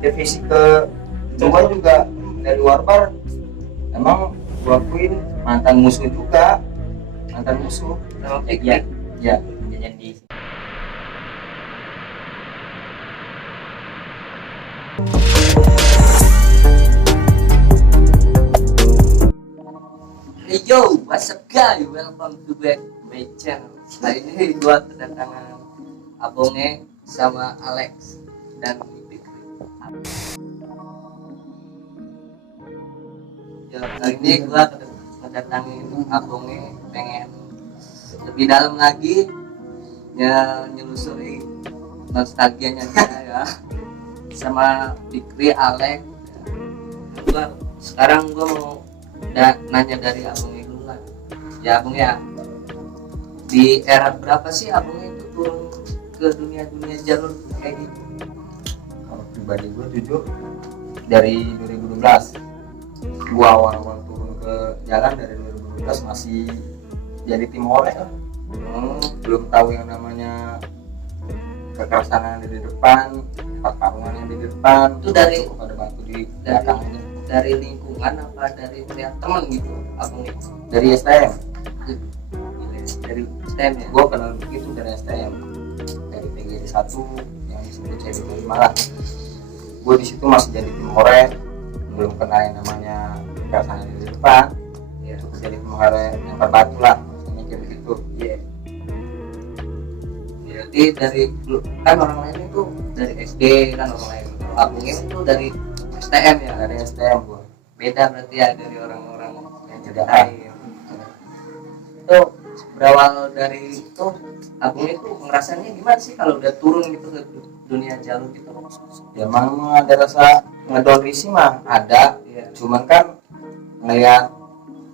divisi ke dua juga dari Warbar. Emang gua akuin mantan musuh juga, mantan musuh. Sama Ya, ya. jajan di Hey yo, what's up guys? Welcome to back my channel. Hari ini gua kedatangan Abonge sama Alex dan Fikri. Ya, kali ini gua kedatangin Abonge pengen lebih dalam lagi ya nyelusuri nostalgianya dia ya sama Fikri, Alex. Sekarang gua mau nanya dari Abang dulu lah. Ya Abang ya, di era berapa sih Abang itu turun ke dunia jalur kayak gitu? Kalau pribadi gue jujur dari 2012 gua awal-awal turun ke jalan dari 2012 masih jadi tim oleh lah. Belum tahu yang namanya kekerasan yang ada di depan, pertarungan yang di depan, Itu dari pada batu di belakangnya. dari lingkungan apa dari pihak teman gitu Abang itu? Dari STM, Dari STM ya? gue kenal begitu dari STM, dari PGD 1 yang disebut CB5 lah. Gue di situ masih jadi tim hore, belum kenal yang namanya kekerasan yang di depan. Iya. Cukup jadi tim hore yang terbatu lah, maksudnya kayak begitu. Iya. Jadi dari kan orang lain itu dari SD kan orang lain. Abangnya itu dari STM ya? Dari STM gue. Beda berarti ya dari orang-orang yang Tidak. ceritain. Itu berawal dari itu Abang itu ngerasanya gimana sih kalau udah turun gitu ke dunia jalur gitu? Ya emang ada rasa ngedown risih mah ada, Iya. cuman kan ngeliat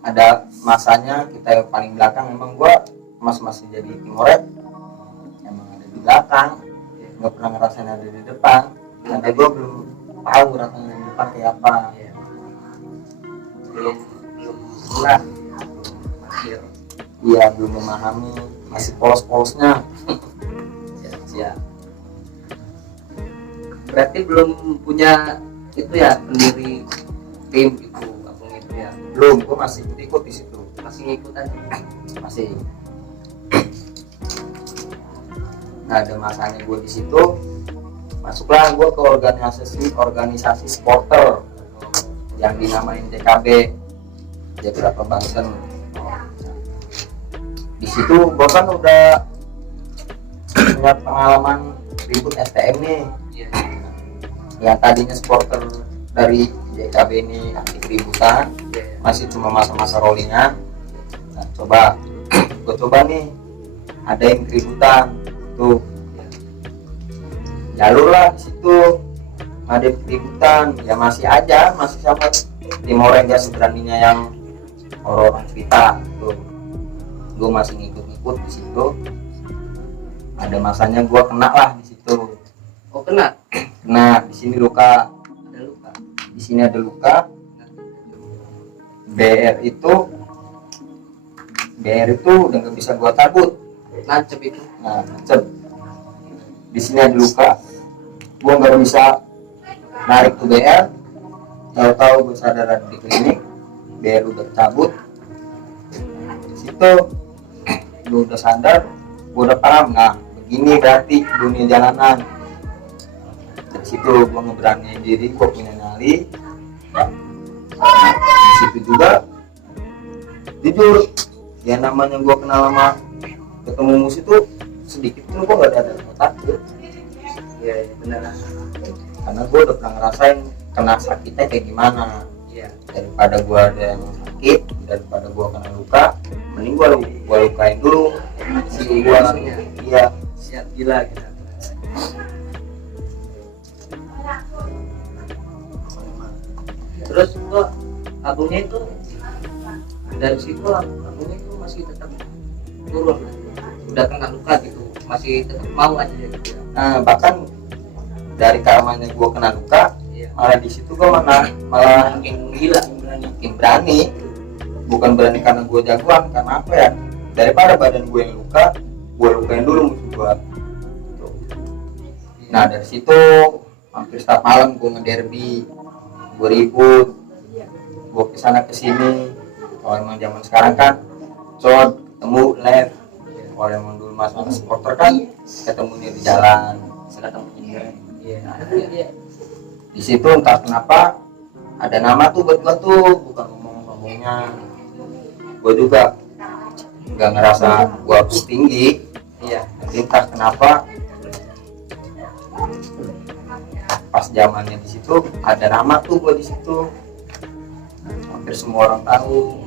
ada masanya kita yang paling belakang. Emang gua masih jadi tim hore emang ada di belakang, nggak pernah ngerasain ada di depan karena gua belum tahu rasanya di depan kayak apa. Iya. belum pernah akhir Iya, belum memahami, masih polos-polosnya. ya. Berarti belum punya itu ya pendiri tim gitu Abang itu ya? Belum, gua masih ikut di situ, Masih ngikut aja? masih. Nah, ada masanya gue di situ, masuklah gue ke organisasi supporter yang dinamain JKB, Jakarta Banten. Di situ gue kan udah punya pengalaman ribut STM nih, Iya. yang tadinya supporter dari JKB ini aktif ributan, Iya. masih cuma masa-masa rollingan. Nah, gue coba nih ada yang keributan tuh jalur lah di situ, ada yang keributan ya masih sama Timor Leste seberaninya yang orang cerita tuh. Gue masih ngikut di situ. Ada masanya gue kena lah di situ. Oh kena? Nah, di sini luka, Ada luka? di sini ada luka. BR itu udah nggak bisa gue cabut. Nancep itu? Nah, di sini ada luka, gue nggak bisa narik tuh BR. Tahu-tahu gue sadar ada di klinik, BR udah cabut. Di situ gue udah sadar, gue udah paham. Nah, begini berarti dunia jalanan. Di situ gue ngeberaniin diri, gue punya nyali. Di situ juga jujur, ya namanya gue kenal sama ketemu musuh itu sedikit pun gue gak ada takut. Iya benar. Karena gue udah pernah ngerasain kena sakitnya kayak gimana. Iya. Daripada gue ada yang sakit, daripada gue kena luka, mending gue lukain dulu si gue. Iya, Siap gila kita. Terus kok abangnya itu dari situ abangnya itu masih tetap turun, udah kena luka gitu, masih tetap mau aja gitu. nah, bahkan dari kamarnya gue kena luka, Iya. malah di situ gue malah Makin gila, makin berani. Bukan berani karena gue jagoan, karena apa ya, daripada badan gue yang luka, gue lukain dulu musuh gue. Nah, dari situ hampir setiap malam gue ngederby, gue ribut, gue kesana kesini. Kalau emang zaman sekarang kan cod ketemu live, kalau emang dulu masa supporter kan ketemunya di jalan, ketemunya. Iya. Di situ entah kenapa ada nama tuh buat gua tuh, bukan ngomongnya. Gua juga nggak ngerasa gua harus tinggi. Iya. Tapi entah kenapa pas zamannya di situ ada nama tuh gua di situ. Hampir semua orang tahu.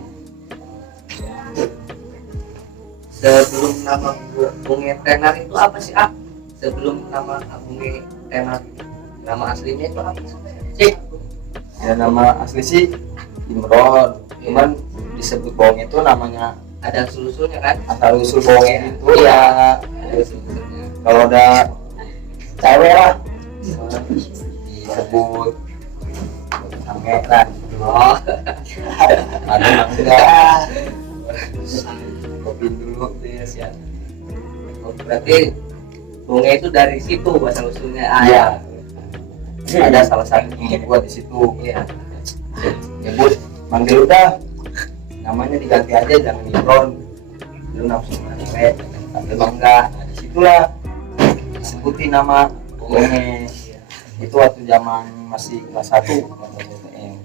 Sebelum nama Bunge Tenar itu apa sih, ah? Sebelum nama Bunge Tenar, nama aslinya itu apa sih? Ya nama asli sih Imron, cuman disebut Bonge itu namanya Ada usul-usulnya kan? asal usul Bonge itu Iya. ya. Ada usul-usulnya. Kalau ada cewek lah disebut sange lah. Oh, Ada yang enggak. Kopi dulu iya sih. Oh, berarti Bunge itu dari situ asal usulnya. Ah, Iya. ya. Ada salah satu temen gua di situ. Iya. Nyebut manggil udah namanya diganti aja, jangan Imron. Lu nafsu sama cewek, tapi bangga. Nah disitulah disebutin nama Bonge. Itu waktu zaman masih kelas 1 BTN.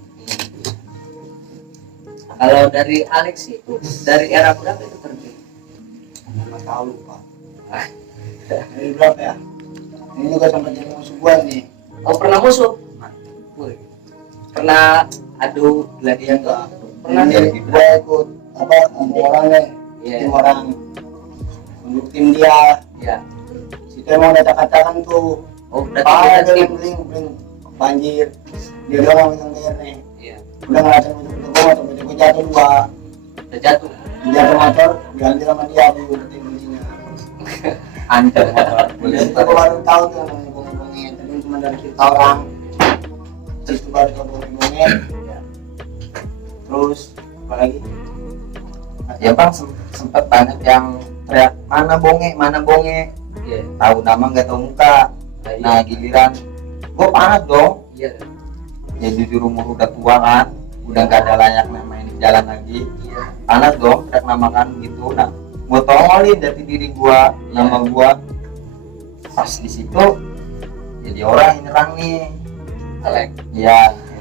Kalau dari Alex itu dari era berapa itu terjun? Nggak tahu lupa. Dari berapa ya? Ini juga sampai jadi musuh gua nih. Oh, pernah musuh? Wih. Pernah adu gladiator? Enggak. Pernah Ini jadi? gua ikut apa ngomong orang nih. Iya. Tim orang untuk tim dia. Iya. Situ emang udah cakap-cakan tuh. Oh, berarti Ah, beda dia tim. bling banjir. Dia doang yang bayar nih. Iya. Udah ngerasain betul-betul gua motor gua jatuh dua. Udah jatuh. Jatuh motor diambil sama dia di umpetin kuncinya. Ancam motor. Itu gua baru tahu tuh namanya bonge-bonge. Tadi cuma dari cerita orang. Terus itu baru ke bonge-bonge. Terus apa lagi? Ya bang, sempet banyak yang teriak mana Bonge. Iya. Tahu nama nggak tahu muka. Nah giliran gue panas dong. Iya. Ya jujur umur udah tua kan, udah nggak ada layaknya main di jalan lagi. Iya. Panas dong teriak nama kan gitu. Nah gue tongolin dari diri gue nama gue. Pas di situ jadi orang yang nyerang nih. Alek. Iya,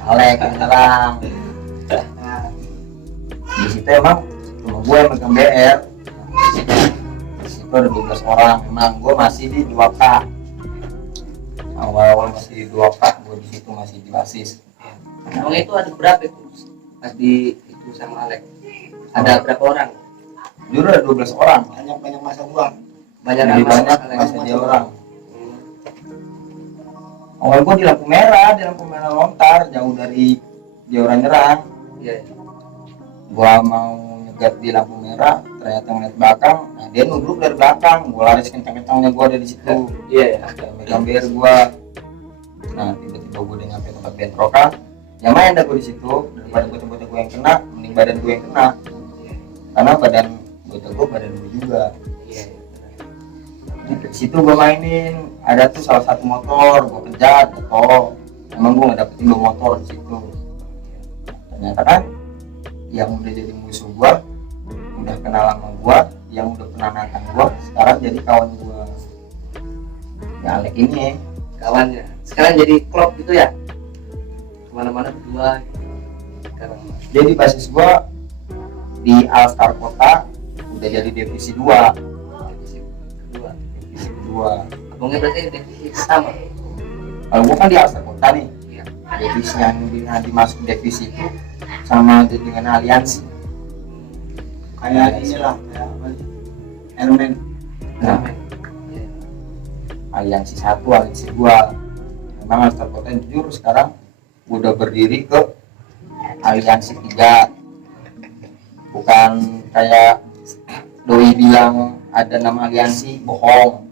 Alek yang nyerang. Nah, Di situ emang cuma gue yang megang BR. Di situ ada 12 orang. Emang gue masih di 2K. Awal-awal masih di 2K, gue di situ masih di basis. Emang itu ada berapa itu? Pas di itu sama Alek. Ada berapa orang? Jujur ada 12 orang. banyak masa gua. Banyak Lebih yang masuk banyak Alek. masih dia orang. Hmm. Awal gue di lampu merah lontar jauh dari dia orang nyerang. Iya. Gua mau nyegat di lampu merah, ternyata ngeliat belakang, nah dia nubruk dari belakang. Gua lari kencang-kencangnya, gua ada di situ. Iya. Kayak megang BR gua. Nah tiba-tiba gua udah nyampe tempat bentrokan. Ya main dah gua di situ, daripada bocah-bocah gua yang kena, mending badan gua yang kena. Karena badan bocah gua badan gua juga. Iya. Di situ gua mainin, ada tuh salah satu motor, gua kejar, jatuh. Emang gua nggak dapetin 2 motor di situ. Ternyata kan yang udah jadi musuh gua, udah kenal sama gua, yang udah pernah nantang gua, sekarang jadi kawan gua. Ya Alek ini Kawannya. Sekarang jadi klub gitu ya? Kemana-mana berdua. Sekarang. jadi basis gua di Alstar Kota udah jadi divisi 2. Divisi kedua. Divisi 2. Abangnya berarti divisi pertama. Kalau gua kan di Alstar Kota nih, Iya. divisi yang dimasuk divisi itu sama dengan aliansi. Kayak inilah kayak apa sih? Elemen. Nah, Iya. aliansi 1, aliansi 2. Memang Alstar Kota jujur sekarang udah berdiri ke aliansi 3. Bukan kayak doi bilang ada nama aliansi, bohong.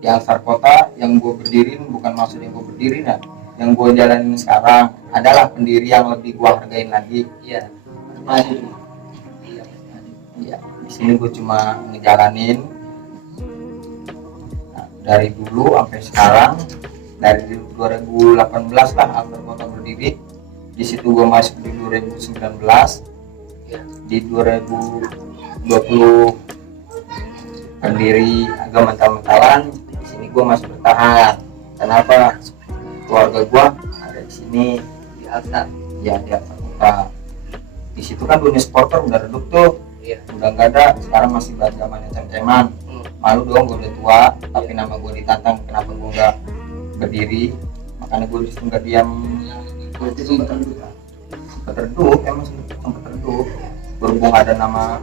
Di Alstar Kota yang gue berdiriin bukan maksud yang gue berdiriin ya, yang gue jalanin sekarang adalah pendiri yang lebih gue hargain lagi. Iya. Masih Iya. Ya, di sini gue cuma ngejalanin. Nah, dari dulu sampai sekarang dari 2018 lah Alter Kota berdiri. Di situ gue masuk di 2019. Di 2020 pendiri agama mental-mentalan. Di sini gue masih bertahan. Kenapa? Keluarga gue ada di sini Di Alta. ya, di Alter Kota. Di situ kan dunia supporter udah redup tuh, Iya. udah nggak ada. Sekarang masih zamannya cem-ceman. Malu dong, gue udah tua tapi nama gue ditantang, kenapa gue nggak berdiri? Makanya gue disitu nggak diam. Berarti sempat terbuka. Sempat redup, emang sempat redup. Berhubung ada nama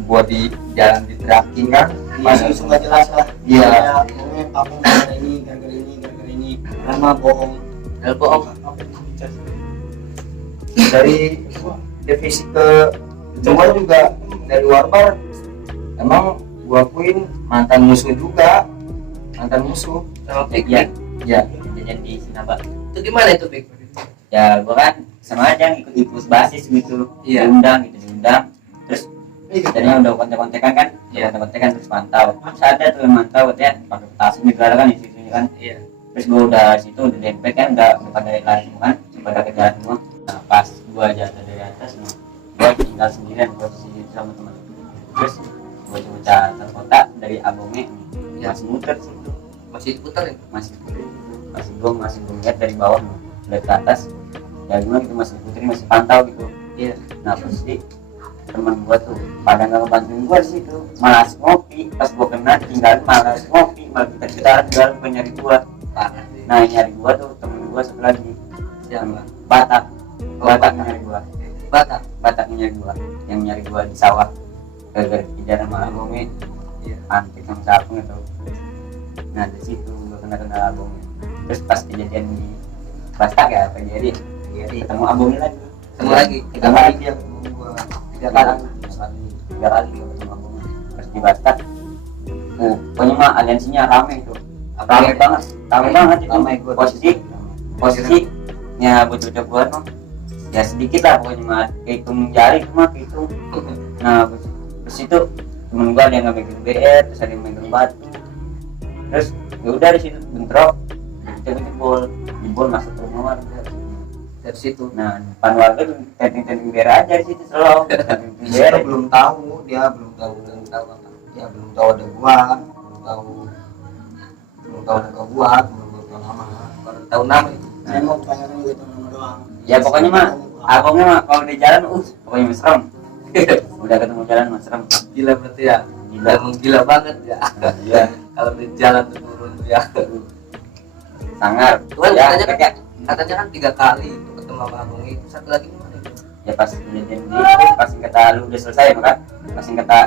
gue di jalan diterakin kan, Masih nggak jelas lah. Iya. Pokoknya kampung gara ini, gara-gara ini. Nama bohong. Hal bohong. dari divisi ke cuma juga dari Warbar. Emang gue akuin mantan musuh juga, mantan musuh. Sama Pik. Iya, Ya, kejadian di Sinaba. Itu gimana itu Pik? Ya gua kan sama aja ikut basis gitu, Iya. diundang. Terus jadinya udah kontek-kontekan kan, Iya. kontek-kontekan terus pantau. Terus ada tuh yang mantau katanya pakai petasan negara kan isinya kan. Iya. Terus gua udah situ udah dempet kan, udah pada lari semua kan, pada kejar semua. Nah pas gua jatuh dari atas, gua tinggal sendirian, gua sendiri sama teman. Terus gua coba terkota dari abongnya, Ya. masih muter situ. Masih diputar ya? masih masih lihat dari bawah dari ke atas ya gimana gitu, masih putri masih pantau gitu. Iya. Nah terus teman gua tuh pada nggak ngebantuin gua di situ, malas ngopi. Pas gua kena tinggal malas ngopi, malah kita jual bukan nyari gua. Parah sih. Nah yang nyari gua tuh temen gua satu lagi, Siapa? Batak. Oh, Batak Batak. nyari gua, Batak. Bataknya nyari gua, yang nyari gua di sawah gara-gara kejar sama abongnya. Iya. Antik sama sapu gitu. Nah dari situ gua kenal abongnya. Terus pas kejadian di Bastak ya jadi ketemu abongnya lagi. Ketemu lagi. tiga kali dia ketemu gue, Tiga kali gua ketemu abongnya. Terus di Bastak, pokoknya mah aliansinya rame itu, rame banget itu. Ramai gua. Posisinya bocah gua tuh ya sedikit lah pokoknya mah, kehitung jari cuma kehitung. Nah terus itu temen gua ada yang ngemegang BR, terus ada yang megang batu. Terus ya udah di situ bentrok, kita jebol masuk ke rumah warga. Dari situ. Nah depan warga tenting BR aja di situ selalu. Di situ belum tahu, dia belum tahu apa. Ya belum tahu ada gua, belum tahu ada gua, belum tahu nama. Baru tahu nama itu. Saya mau tanyakan juga itu nama doang. Ya pokoknya mah abangnya mah kalau di jalan pokoknya mah serem. Udah ketemu jalan mah serem. Gila berarti ya. Gila. Emang gila banget ya. Iya. Kalau di jalan tuh turun tuh ya. Sangar. Cuman Ya, katanya kayak katanya kan 3 kali itu ketemu sama abang itu. Satu lagi gimana itu? ya pas kejadian di pas kata lu udah selesai maka pas kata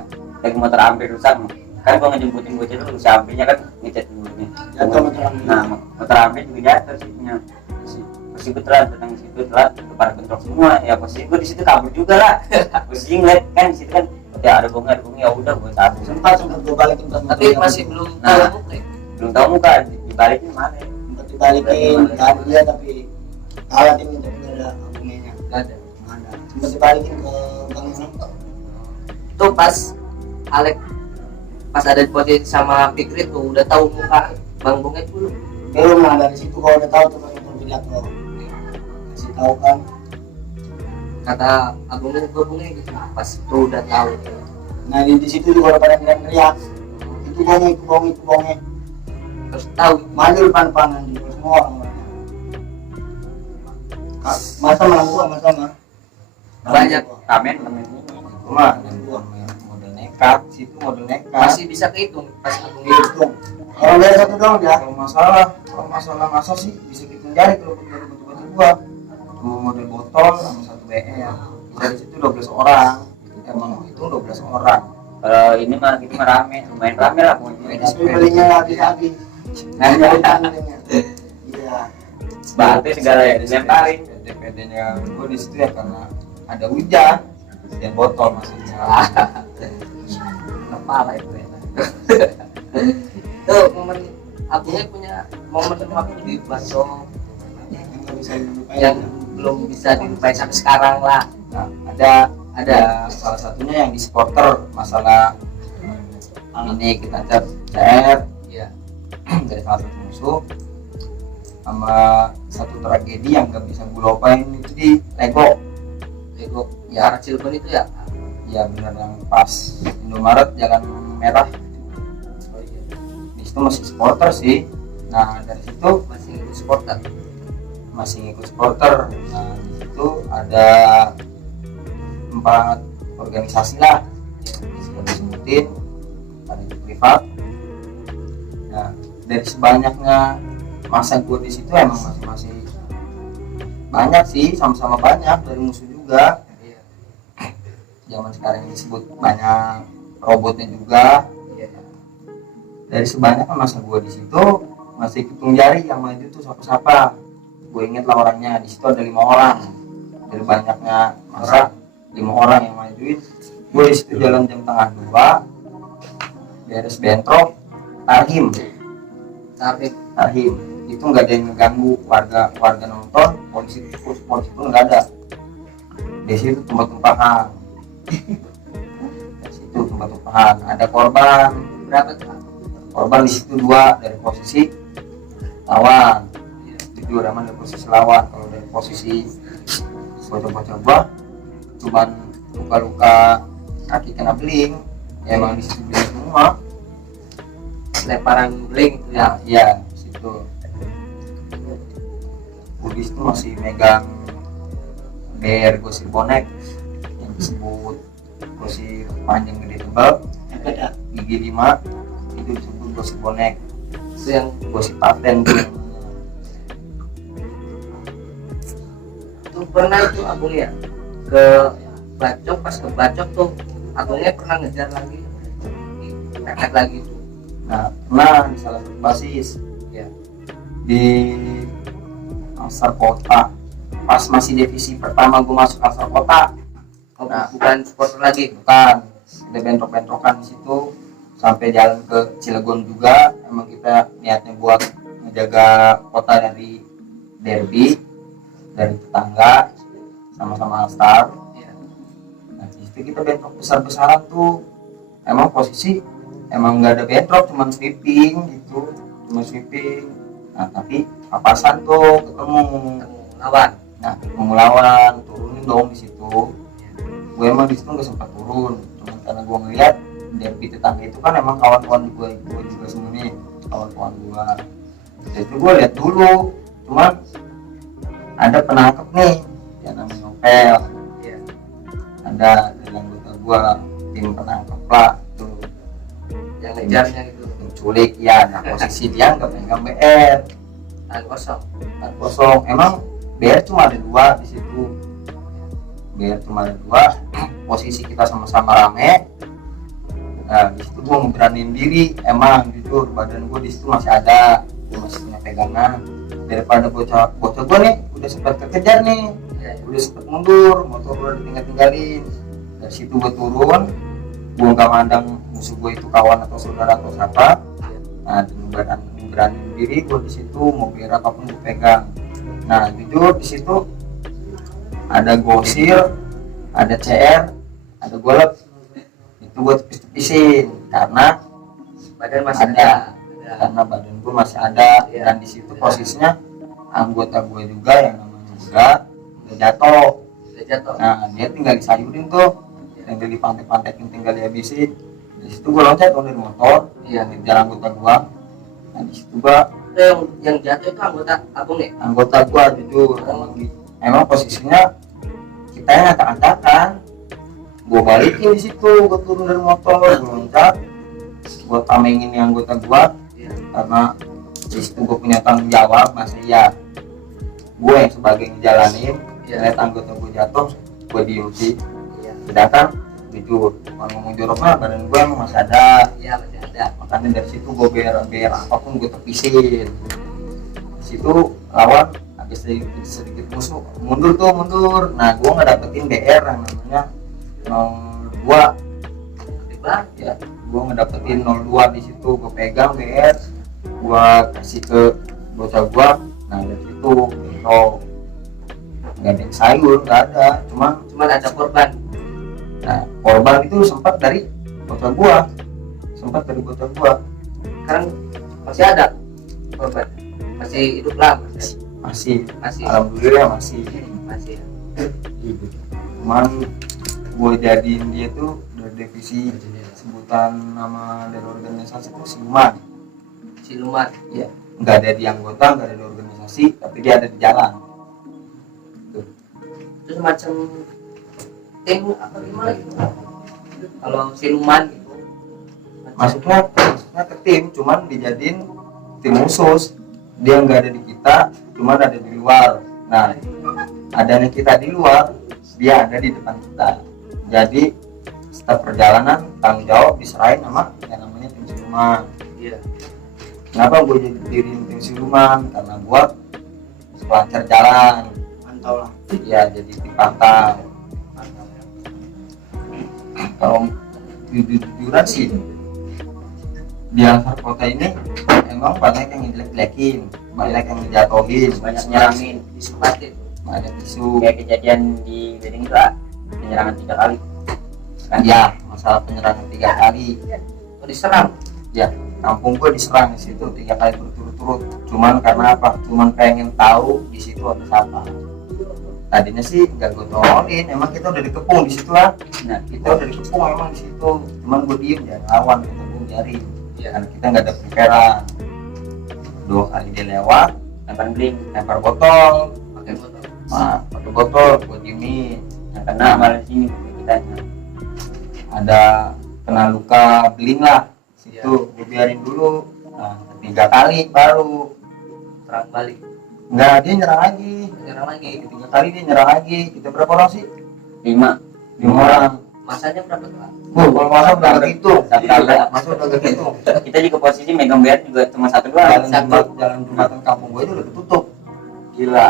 lagi motor hampir rusak kan gua ngejemputin bocah dulu si hampirnya kan ngecat dulunya. Jatuh motor hampir. Nah motor hampir juga jatuh situnya. Posisi gue telat datang di situ telat para bentrok semua ya, posisi gue di situ kabur juga lah. Posisi ngeliat kan di situ kan ya ada bongnya ya udah gue kabur. Sempat gue balikin pas Tapi motor masih jatuh. belum Nah. tahu muka ya. Belum tahu muka dibalikin mana. Sempat dibalikin, nggak ada dia tapi alat ini tapi nggak ada abungnya. Nggak ada. Nggak ada. Sempat dibalikin ke Bang Yang. Itu pas Alek pas ada di posisi sama Fikri tuh udah tahu muka Bang Bunga itu belum? Belum lah, dari situ kalau udah tahu tuh pas motor jatuh. Kasih tahu kan. Kata abangnya gue Bunga gitu pas itu udah tahu. Nah di situ juga udah pada teriak. Itu bongnya. Terus tahu Maju depan-depanan di semua orang-orangnya. Masa malam gua, mah. Banyak. Kamen temen ini. Cuma model nekat, situ model nekat. masih bisa kehitung pas abang itu. Hitung. Kalau dia satu doang dia. Kalau masalah masa sih bisa kita cari kalau dari batu-batu gua. Cuma model botol sama satu BR. Dari situ 12 orang. Emang itu 12 orang. Kalau ini mah kita mah rame, lumayan rame lah pokoknya. Tapi belinya habis-habis. Nah, belinya. Iya. Batu segala yang dilemparin. DPD-nya gua di situ ya karena ada hujan. Dan botol maksudnya. Kepala itu ya. Tuh momen abangnya punya momen waktu di Bandung Yang nggak bisa dilupain. yang belum bisa dilupain sampai sekarang lah. Nah, ada salah satunya yang di supporter masalah ini kita cat CR Iya. dari salah satu musuh sama satu tragedi yang gak bisa gue lupain itu di Lego. Ya arah Cilegon itu ya. Ya bener, yang pas Indomaret Jalan Merah. Oh iya. Di situ masih supporter sih. Nah dari situ Masih ikut supporter. masih ngikut supporter. Nah di situ ada 4 organisasi lah yang sudah disebutin, ada itu privat. Nah dari sebanyaknya masa gue di situ emang masih banyak sih, sama-sama banyak dari musuh juga. Iya. Zaman sekarang ini disebut banyak robotnya juga. Iya. Dari sebanyaknya masa gue di situ masih hitung jari yang maju tuh siapa-siapa. Gue inget lah orangnya, di situ ada 5 orang. Dari banyaknya masa 5 orang yang majuin. Gue di situ jalan jam tengah 2, beres bentrok, Tarhim itu nggak ada yang ngeganggu, warga nonton, polisi pun nggak ada. Di situ tumpah-tumpahan. Di situ tumpah-tumpahan. Ada korban. Berapa tuh? Korban di situ 2 dari posisi lawan. Jujur aman dari posisi lawan. Kalau dari posisi bocah-bocah gua cuman luka-luka kaki kena beling. Ya, emang di situ beling semua. Lemparan beling itu ya. Ya di situ. Budis itu masih megang BR gosir bonek yang disebut gosir panjang gede tebal, gigi 5, itu disebut gosir bonek. Itu yang Gosir paten tuh. tuh pernah itu Agung ya ke Bacok, pas ke Bacok tuh Agungnya pernah ngejar lagi, pepet lagi tuh. Nah di salah satu basis Ya. di Asar Kota, pas masih divisi pertama gue masuk Asar Kota. Oh, Nah. bukan supporter lagi. Bukan, ada bentrok-bentrokan di situ sampai jalan ke Cilegon juga. Emang kita niatnya buat menjaga kota dari derby, dari tetangga, sama-sama Alstar. Ya. Nah di situ kita bentrok besar-besaran tuh. Emang posisi emang nggak ada bentrok, cuman sweeping gitu, Nah tapi papasan tuh ketemu. Lawan. Nah ketemu lawan, turunin dong di situ. Gue emang di situ nggak sempat turun, cuman karena gue ngeliat derby tetangga itu kan emang kawan-kawan gue juga semua nih, kawan-kawan gue. Jadi gue lihat dulu, cuman ada penangkep nih yang namanya Nopel. Ya. Ada dari anggota gue, tim penangkep lah tuh, Yang ngejarnya gitu. menculik ya. Nah posisi dia nggak pegang BR, Tangan kosong. tangan kosong. Emang BR cuma ada 2 di situ. BR cuma ada 2. Posisi kita sama-sama rame. Nah di situ gue ngeberanin diri. Emang jujur badan gue di situ masih ada, gue masih punya pegangan. Daripada bocah gue nih udah sempat kekejar nih, Ya. udah sempat mundur, motor udah ditinggalin. Dari situ gue turun, gue nggak mandang musuh gue itu kawan atau saudara atau siapa. Nah dengan berani diri gue di situ mau biar apapun gue pegang. Nah jujur di situ ada gosir, ada CR, ada golep. Itu gue tepis-tepisin karena Badan masih Ada. ada. karena badan gue masih ada. Iya. Dan di situ posisinya anggota gue juga yang namanya udah jatuh. Udah jatuh. Nah dia tinggal disayurin tuh, tinggal dipantek-pantekin, tinggal dihabisin. Di situ gue loncat dari motor, Iya. ngejar anggota gue. Nah di situ gue Itu yang jatuh itu anggota Agung ya. anggota gue jujur emang posisinya kita yang ngacak-ngacakan. Gue balikin di situ, gue turun dari motor, gue loncat, gue tamengin yang anggota gue. Iya. Karena di situ gue punya tanggung jawab, masih ya gue yang sebagai ngejalanin. Iya. Lihat anggota gue jatuh, gue diem sih. Iya. Sedangkan jujur kalau ngomong jorok mah badan gue emang masih ada. Iya masih ada. Makanya dari situ gue biar apapun gue tepisin. Di situ lawan habis sedikit musuh mundur. Nah gue nggak dapetin BR yang namanya 02 Tiba. ya. Gue ngedapetin 02 di situ, gue pegang BR, gue kasih ke bocah gue. Nah dari situ nggak ada yang sayur, nggak ada, cuman ada korban. nah korban itu sempat dari bocah gua. Sekarang masih ada korban. masih hidup lah Mas. Masih, Masih. alhamdulillah masih. Masih. Gitu. Cuman gue jadiin dia tuh dari divisi sebutan nama dari organisasi itu siluman. Siluman. Ya, nggak ada di anggota, nggak ada di organisasi, tapi dia ada di jalan. Tuh. Itu semacam tim apa gimana gitu. Kalau siluman gitu. Masuknya ke tim, cuman dijadiin tim khusus. Dia nggak ada di kita, cuman ada di luar. Nah, adanya kita di luar, dia ada di depan kita. Jadi setiap perjalanan tanggung jawab diserahin sama yang namanya tim siluman. Iya. Kenapa gue jadi diriin tim siluman? Karena gue selancar jalan. Mantau lah. Ya, jadi tim pantau. Kalau jujuran sih di antar kota ini emang banyak yang jelek-jelekin, banyak yang ngejatohin, banyak nyerangin. Disempatin. banyak isu. Kayak kejadian di Beding itu penyerangan 3 kali kan? Ya, masalah penyerangan 3 kali. Oh, diserang. Ya, kampung gue diserang di situ 3 kali berturut-turut. Cuman karena apa? Cuman pengen tahu di situ ada siapa. Tadinya sih nggak gue tolongin, emang kita udah dikepung di situ lah. Nah, kita udah dikepung emang di situ. Cuman gue diem, jangan lawan, kita gue biarin. Iya. Karena kita nggak ada preparan. 2 kali dia lewat, Lempar bling lempar botol, Pakai motor. pakai botol, gue diemin. yang kena malah di sini kita Ada kena luka beling lah situ, gue biarin dulu. Nah, 3 kali baru Serang balik. nggak, dia nyerang lagi. Nyerang lagi. 3 kali dia nyerang lagi. Kita berapa orang sih? 5 5 orang. Masanya berapa tuh? Kalau masa udah gak gitu, Udah. masa udah gak gitu. kita juga posisi megang BR juga cuma 1 doang. Jalan jembatan kampung gue itu udah ketutup. Gila.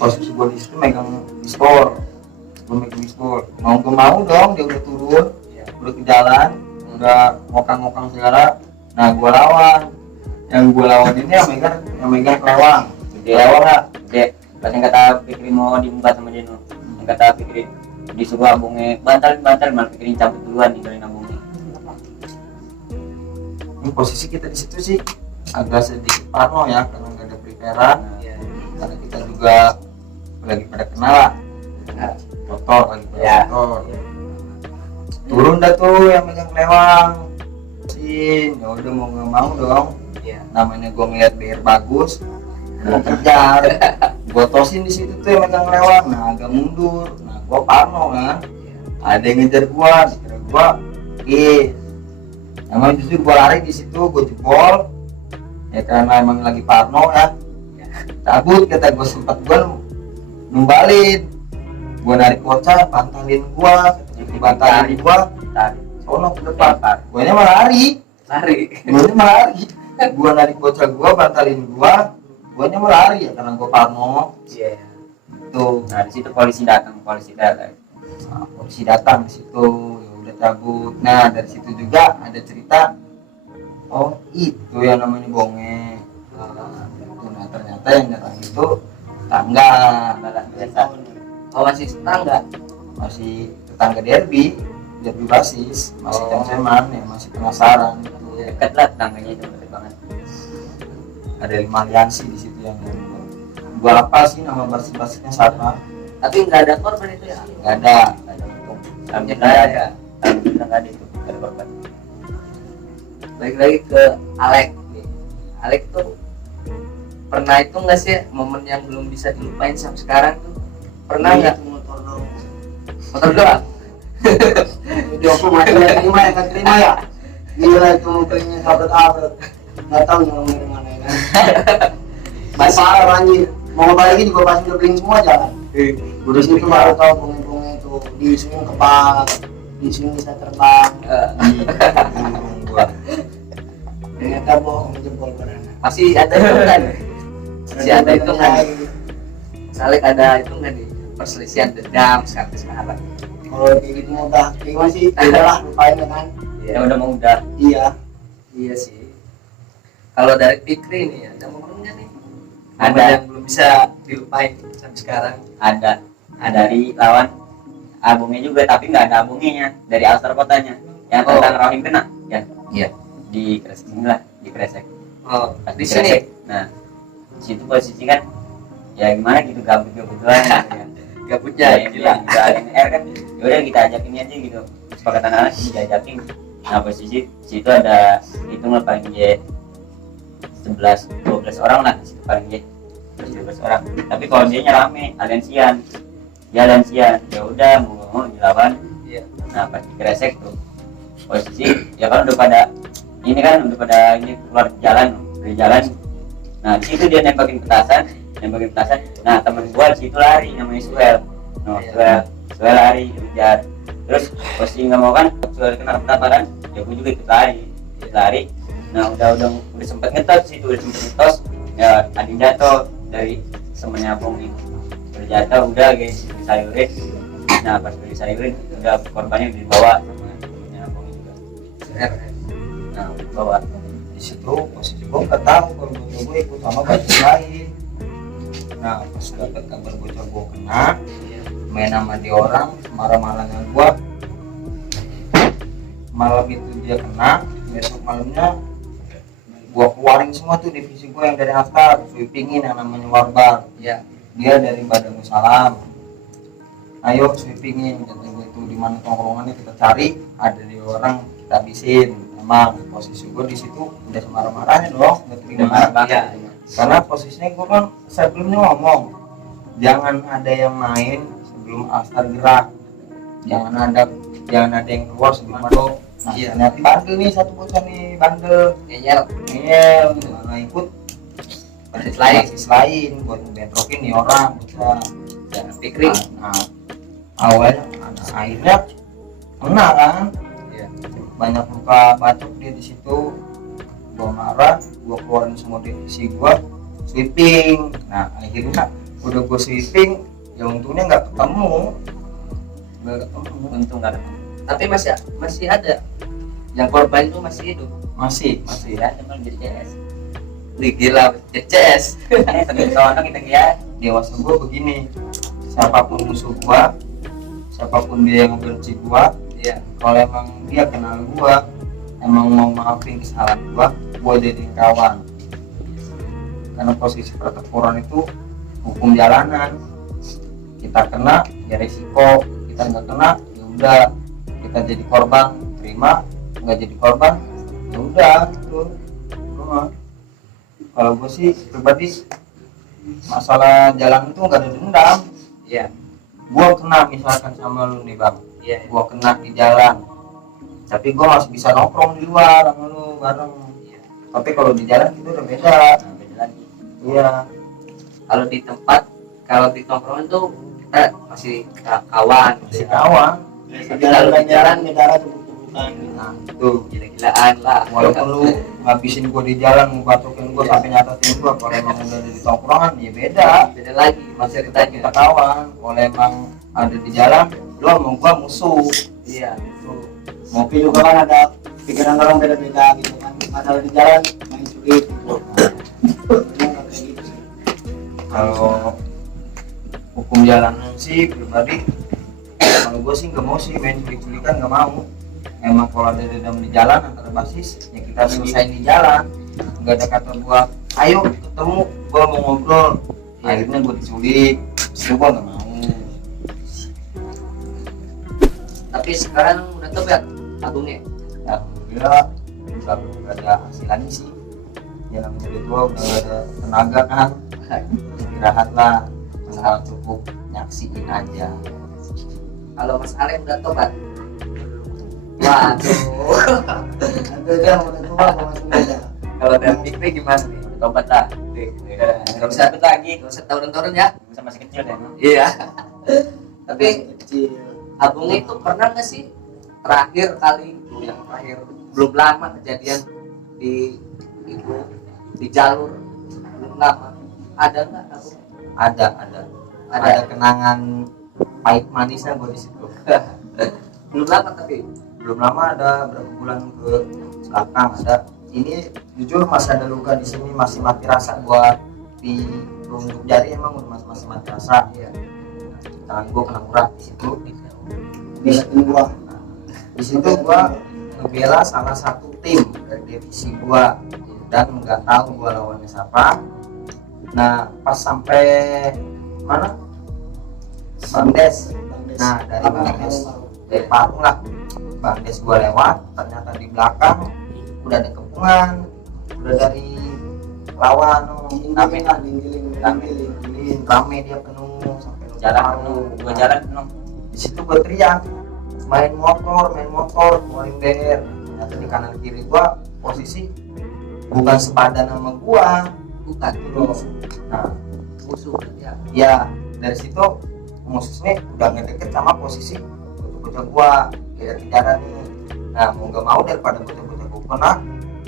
Posisi gue di situ megang pistol. Gue megang pistol. Mau dong, dia udah turun, udah ke jalan, udah ngokang-ngokang segala. Nah, gue lawan. Yang gue lawan ini yang megang kelewang. Kelewang lah. Gede. Pas yang kata pikirin mau diembat sama dia, yang kata pikirin disuruh abungnya bantal malah pikirin cabut duluan nih dari abungnya. Ini posisi kita di situ sih agak sedikit parno ya, karena nggak ada preparan. Iya. Karena kita juga lagi pada kenal lah. Motor lagi pada Ya. motor. Turun dah tuh yang megang kelewang. Sin, ya udah mau nggak mau dong. Iya. Namanya gue ngeliat BR bagus, gue kejar, gue tosin di situ tuh yang megang kelewang. Nah, agak mundur. Nah, gue parno kan. Ada yang ngejar gue, dikira gue emang justru gue lari di situ, gue jebol ya karena emang lagi parno ya. Cabut kata gue, sempat gue numbalin, gue narik kocak, bantalin gue, bantalin gue, sono ke depan, gue nya malah lari, gue narik kocak gue, bantalin gue nya malah lari ya karena gue parno. Iya. Tuh, Nah di situ polisi datang. nah, polisi datang di situ, ya udah cabut. Nah dari situ juga ada cerita, oh itu yang namanya bonge. Nah ternyata yang nyerang itu tetangga, Biasa. Oh, masih tetangga. masih tetangga derby basis, masih cem-ceman ya, masih penasaran. Dekat lah tetangganya itu dekat banget. Ada 5 aliansi di situ yang gua apa sih nama basis-basisnya siapa? Tapi nggak ada korban itu ya. Nggak ada. Alhamdulillah ada. Alhamdulillah nggak ada itu. Nggak ada korban. Balik lagi ke Alek nih. Alek tuh pernah itu nggak sih momen yang belum bisa dilupain sampai sekarang tuh? Pernah nggak? Motor dong. Motor doang. Jadi aku mati ya, terima ya. Gila itu mukanya abret-abret. Nggak tahu nyolong dari mana ya kan. Masih parah anjir. Mau balik juga pasti udah bling semua jalan. Gue di situ baru tahu bunga-bunga itu diisuin kepala, diisuin bisa terbang. Gua Ternyata bohong jempol berenang. Masih ada itu kan? Masih ada itu kan? Alek ada itu nggak nih perselisihan dendam sekarang? Kalau kayak gitu mau udah gimana sih? Udah lah lupain ya kan. Ya udah mau udah. Iya. Iya sih. Kalau dari Fikri nih ada momennya nih. Ada. Momen yang belum bisa dilupain sampai sekarang. Ada dari lawan abungnya juga, tapi nggak ada abungnya dari Alstar kotanya yang Oh. tentang Rahim kena ya. Iya. Di Kresek inilah, di Kresek. Oh, Pas di Kresek. sini. Nah situ posisi kan ya gimana gitu, gabut gabutan gitu kan. Gabutnya Ya, gila. juga alien air kan, yaudah kita ajakin aja gitu, kesepakatan anak diajakin. Nah posisi situ ada hitung lah paling ya 11-12 orang lah di situ paling ya 12 orang. Tapi kalau dia rame aliansian, dia aliansian, ya udah mau dilawan. Iya. Nah pas dikresek tuh posisi ya kan udah pada ini kan udah pada ini keluar jalan dari jalan. Nah di situ dia nembakin petasan. Nah temen gua di situ lari namanya Suel. No, Suel lari kejar. Terus posisi nggak mau kan Suel kena tamparan, ya gua juga ikut lari. Nah udah sempet ngetos situ, ya ada yang jatuh dari temennya Bong ini. Udah jatuh udah guys disayurin. Nah pas udah disayurin udah korbannya dibawa sama temennya Bong juga. Nah dibawa. Di situ posisi gue nggak tahu kalau gue ikut sama bocah lain. Nah pas dapat kabar bocah gue kena, main sama dia orang, marah-marahnya gue. Malam itu dia kena, besok malamnya gue keluarin semua tuh divisi gue yang dari Aftar, sweepingin yang namanya Warbar. Iya. Dia dari Badan Salam. Ayo sweepingin, kata gue itu di mana tongkrongannya kita cari, ada di orang kita habisin. Emang posisi gue di situ udah semarah-marahnya dong, nggak terima. Iya. Karena posisinya gue kan sebelumnya ngomong, jangan ada yang main sebelum Aftar gerak, jangan ada yang keluar sebelum masuk. Nah, Iya. ternyata bandel nih satu bocah nih, bandel. Ngeyel. Mana ikut Basis lain. basis lain buat ngebentrokin nih orang bocah. Jangan pikir. Nah, awalnya akhirnya kena kan, Iya. banyak luka bacok dia di situ. Gua marah, gua keluarin semua divisi gua sweeping. Nah akhirnya udah gua sweeping, ya untungnya nggak ketemu. Untung kan Tapi masih ada yang korban itu masih hidup. Masih ya cuma jadi CS. Wih, gila, CS. Tapi soalnya kita ya dewasa gua begini, siapapun musuh gua, siapapun dia yang benci gua, Iya. kalau emang dia kenal gua, emang mau maafin kesalahan gua jadi kawan. Karena posisi pertempuran itu hukum jalanan, kita kena ya resiko, kita nggak kena ya udah, kita jadi korban terima, nggak jadi korban ya udah gitu. Kalau gue sih pribadi masalah jalan itu nggak ada dendam. Iya. Gue kena misalkan sama lu nih bang, Iya. gue kena di jalan, tapi gue masih bisa nongkrong di luar sama lu bareng. Tapi kalau di jalan itu udah beda. beda lagi. Iya. Kalau di tempat, kalau di tongkrongan tuh kita masih kawan, Masih kawan. Tapi kalau di jalan negara tubuh-tubuhan. Nah itu. gila-gilaan lah. Walaupun lu ngabisin gue di jalan, ngebatokin gue sampai nyatatin gue, kalau emang udah ada di tongkrongan ya beda. Beda lagi Masih masih kita kawan. Kalau emang ada di jalan, lu sama gue musuh. Iya. Tapi juga kan ada pikiran orang beda-beda gitu kan. Masalah di jalan main sulit gitu. Kayak gitu sih. Kalau hukum jalanan sih pribadi, kalau gue sih nggak mau sih main culik-culikan, nggak mau. Emang kalau ada dendam di jalan antara basis, ya kita selesai di jalan. Nggak ada kata gue, ayo ketemu, gue mau ngobrol. Akhirnya gue diculik, itu gue nggak mau. Tapi sekarang udah tobat tabungnya. Alhamdulillah, udah nggak ada hasilannya sih. Yang udah tua udah nggak ada tenaga kan, istirahat lah, cuma cukup nyaksiin aja. Kalau Mas Ale udah tobat. Waduh. Ada dia udah tua sama masih muda. Kalau dari Fikri gimana nih? Tobat lah. Nggak usah Tobat lagi. nggak usah tahun-tahun ya. Bisa masih kecil ya. Iya. Tapi Masih kecil. abungnya itu pernah nggak sih terakhir kali yang terakhir belum lama kejadian di itu di jalur belum lama ada nggak abung? Ada kenangan pahit manisnya gue di situ. Belum lama tapi Belum lama, ada berapa bulan ke belakang ada. Ini jujur masih ada luka di sini, masih mati rasa buat di telunjuk jari, emang udah masih mati rasa. ya Tangan gue kena urat di situ. Bisa gua. Di situ gue ngebela salah satu tim dari divisi gue dan nggak tahu gue lawannya siapa. Nah pas sampai mana Bangdes, nah dari Bangdes dari Parung lah, Bangdes gue lewat, ternyata di belakang udah ada kepungan, udah dari lawan, rame dia penuh sampai Jalan penuh, gua jalan penuh. di situ gue teriak main motor keluarin BR. Ternyata di kanan kiri gua posisi bukan sepadan sama gua, bukan nah musuh ya. ya dari situ musuhnya udah ngedeket sama posisi bocah-bocah gua kayak kejaran nih. Nah mau nggak mau daripada bocah-bocah gua kena,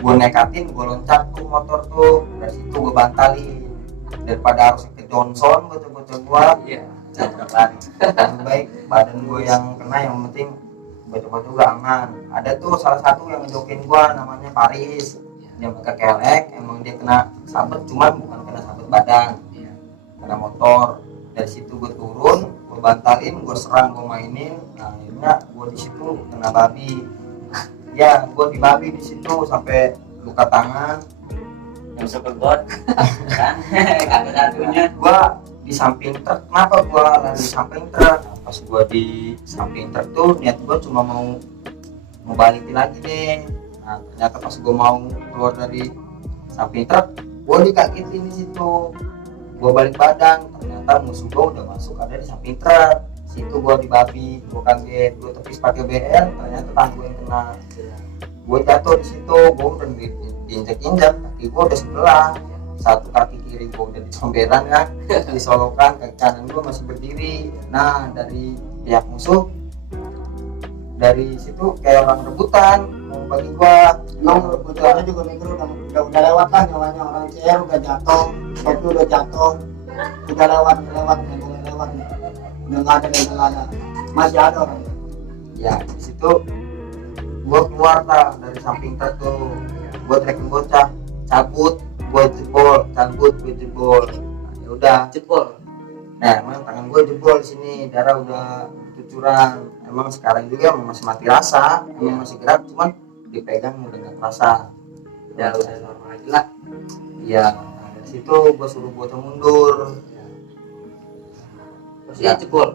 gua nekatin, gua loncat tuh motor tuh, dari situ gua bantalin daripada harus ke Johnson bocah-bocah gua. Iya. Nabrak lari. Lebih baik badan gue yang kena, yang penting bocah-bocah juga aman. Ada tuh salah satu yang ngejokin gue namanya Paris, dia pakai kelek, emang dia kena sabet, cuman bukan kena sabet badan, Iya. kena motor. Dari situ gue turun, gue bantalin, gue serang, gue mainin. Nah akhirnya gue di situ kena babi. Ya gue di babi di situ sampai luka tangan. Yang sekerbot kan satu-satunya. Gue di samping truk, kenapa gua lari di samping truk? Pas gua di samping truk tuh niat gua cuma mau balikin lagi deh. Nah ternyata pas gua mau keluar dari samping truk, gua dikagetin di situ. Gua balik badan, ternyata musuh gua udah masuk ada di samping truk. Situ gua di babi, gua kaget, gua tepis pakai BR, ternyata tangan gua yang kena. Gua jatuh di situ, gua udah diinjak-injak, kaki gua udah sebelah. Satu kaki kiri gue udah dicomberan kan, disolokan, kaki kanan gue masih berdiri. Nah dari pihak musuh dari situ kayak orang rebutan mau bagi gue. Emang bocahnya juga mikir udah lewat lah nyawanya, orang CR udah jatuh, Sopi udah jatuh, udah lewat nih, udah nggak ada, masih ada orang. Ya di situ gue keluar lah dari samping truk tuh, gue teriakin bocah, cabut, gue jebol. Nah, ya udah Jebol. nah emang tangan gue jebol di sini, darah udah cucuran. Emang sekarang juga emang masih mati rasa, emang masih gerak, cuman dipegang udah nggak terasa. Ya udah normal lagi lah. Iya, nah, dari situ gue suruh bocah mundur. Posisi jebol.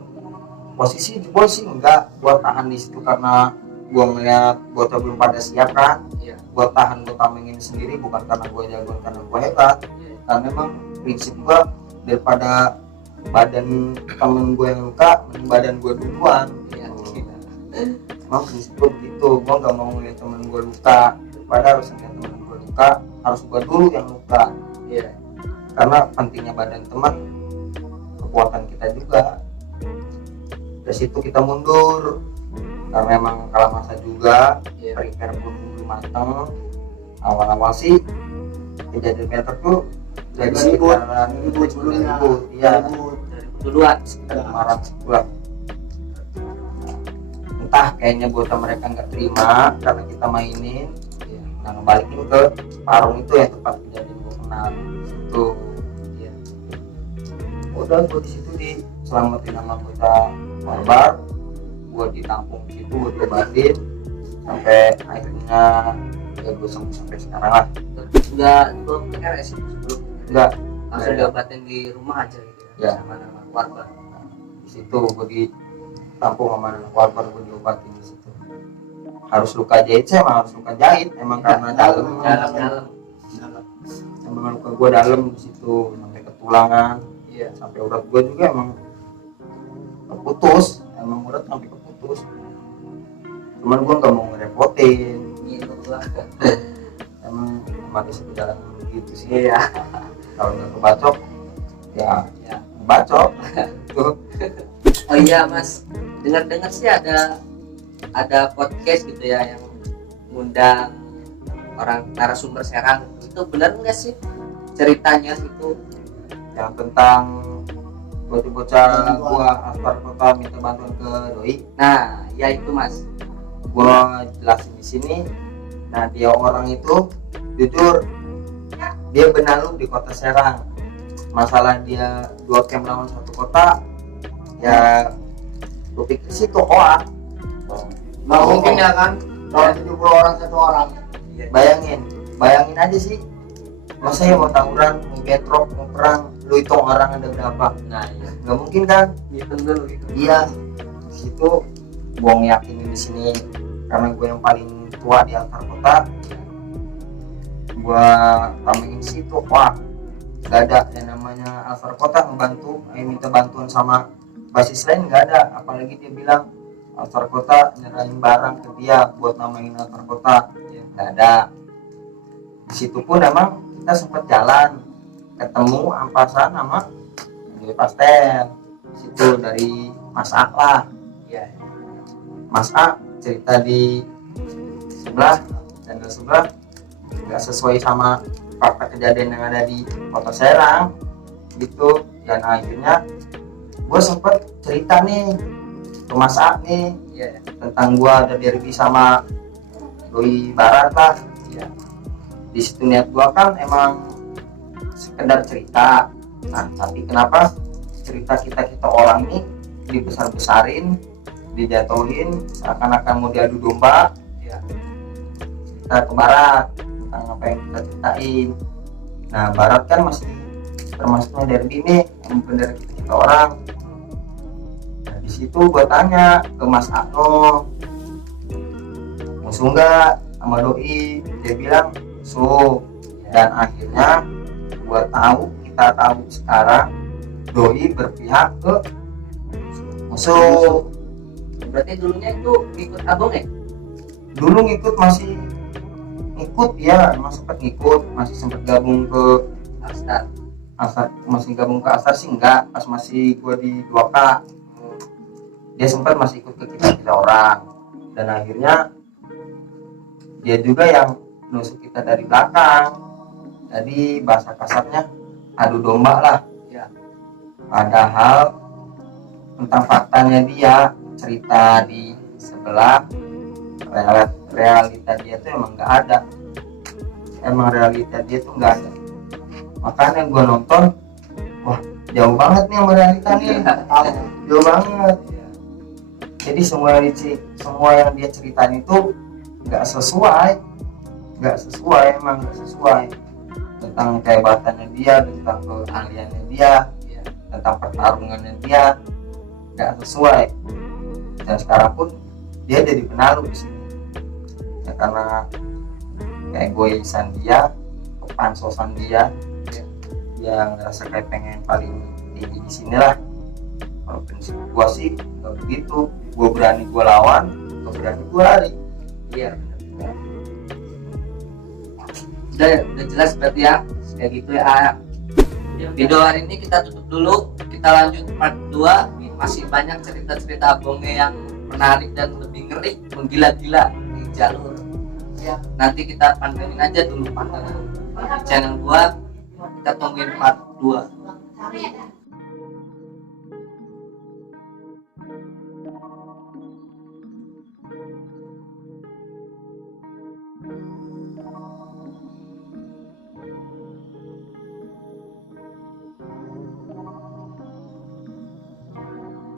Posisi jebol sih enggak, gue tahan di situ karena gue ngeliat bocah belum pada siap kan. Iya. Gue tahan, gue tamengin sendiri, bukan karena gue jago, karena gue hebat. Karena memang prinsip gue daripada badan temen gue yang luka, mending badan gue duluan. Iya. Emang prinsip gue begitu, gue nggak mau ngeliat temen gue luka, daripada harus ngeliat temen gue luka, harus gue dulu yang luka. Iya. Karena pentingnya badan teman, kekuatan kita juga. Dari situ kita mundur, karena emang kalah masa juga. Iya. Prepare belum matang. Awal-awal sih kejadian meter tuh dari sekitaran 2000 sebelumnya. 2000, iya, Dari duluan. sekitar Maret bulan. Entah kayaknya bocah mereka nggak terima karena kita mainin. Iya. Nah ngebalikin ke Parung itu yang tempat kejadian gue kenal. Itu Iya. udah gue di situ diselamatin sama bocah barbar. Gue ditampung di situ, gue diobatin sampai akhirnya ya gue sembuh sampai sekarang lah. Enggak dibawa ke RS sebelum Enggak, langsung Enggak. diobatin di rumah aja gitu Ya. sama nama keluarga. di situ gue ditampung sama anak warbar, gue diobatin di situ. Harus luka jahit sih, emang harus luka jahit, emang karena dalam. Dalam. Emang luka gue dalam di situ sampai ke tulangan, Iya. sampai urat gue juga emang keputus, emang urat sampai keputus. Cuman gue nggak mau ngerepotin, Gitu gua. emang manusia berjalan begitu sih. Iya. Kalau nggak kebacok ya Ya. bacok tuh. Oh iya Mas, dengar-dengar sih ada podcast gitu ya yang ngundang orang narasumber Serang. Itu benar nggak sih ceritanya itu? Yang tentang bocah-bocah gua asal kota minta bantuan ke doi, Nah, ya itu Mas. gua jelasin di sini. Nah dia orang itu jujur dia benalu di kota Serang. Masalah dia 2 camp lawan 1 kota ya gue pikir sih itu hoax. Nggak mungkin ya kan, kalau 70 orang 1 orang. Bayangin aja sih masa ya mau tawuran, mau bentrok, mau perang, lu hitung orang ada berapa? Nah iya, Nggak mungkin kan? hitung dulu gitu. Iya, di situ gue ngeyakinin di sini karena gue yang paling tua di antar kota. Gue ramein situ, wah gak ada yang namanya Alfar Kota ngebantu, minta bantuan sama basis lain nggak ada. Apalagi dia bilang Alfar Kota nyerahin barang ke dia buat namain Alfar Kota, ya, nggak ada. Di situ pun emang kita sempat jalan ketemu ampasan sama Dewi Pastel. Di situ dari Mas A lah, Iya. Mas A cerita di sebelah dan di sebelah nggak sesuai sama fakta kejadian yang ada di Kota Serang gitu. Dan akhirnya gue sempet cerita nih ke Mas A nih, Iya. tentang gue ada derby sama Doi Barat lah. Iya. Di situ niat gue kan emang sekedar cerita. Nah tapi kenapa cerita kita orang ini dibesar-besarin, dijatuhin seakan-akan mau diadu domba. Iya. Kita ke Barat tentang apa yang kita ceritain. Nah Barat kan masih termasuknya derby nih, yang bukan dari kita orang. Nah di situ gue tanya ke Mas Ano, musuh nggak sama Doi? Dia bilang musuh. Dan akhirnya kita tahu sekarang Doi berpihak ke musuh. Berarti dulunya itu ikut abang ya? Dulu masih ngikut ya, emang sempat ngikut, masih sempat gabung ke Astar. Asar, masih gabung ke Asar sih enggak, pas masih gua di 2K dia sempat masih ikut ke kita orang. Dan akhirnya dia juga yang nusuk kita dari belakang. Jadi bahasa kasarnya adu domba lah Ya. padahal tentang faktanya dia cerita di sebelah, realita dia tuh emang nggak ada. Emang realita dia tuh nggak ada. Makanya gue nonton, wah jauh banget nih sama realita nih, jauh banget. Jadi semua yang dia ceritain itu nggak sesuai, emang nggak sesuai tentang kehebatannya dia, tentang keahliannya dia, tentang pertarungannya dia, nggak sesuai. Dan sekarang pun dia jadi penaruh di sini ya, karena keegoisan dia, kepansosan dia, yang ngerasa kayak pengen paling tinggi di sini lah. Kalau prinsip gua sih nggak begitu, gua berani gua lawan, gua berani gua lari. Iya. Udah jelas berarti ya, kayak gitu ya. Video hari ini kita tutup dulu, kita lanjut part 2. Masih banyak cerita-cerita abongnya yang menarik dan lebih ngeri, menggila-gila di jalur. Nanti kita pantengin aja dulu pandangan di channel gua. Kita tungguin part 2.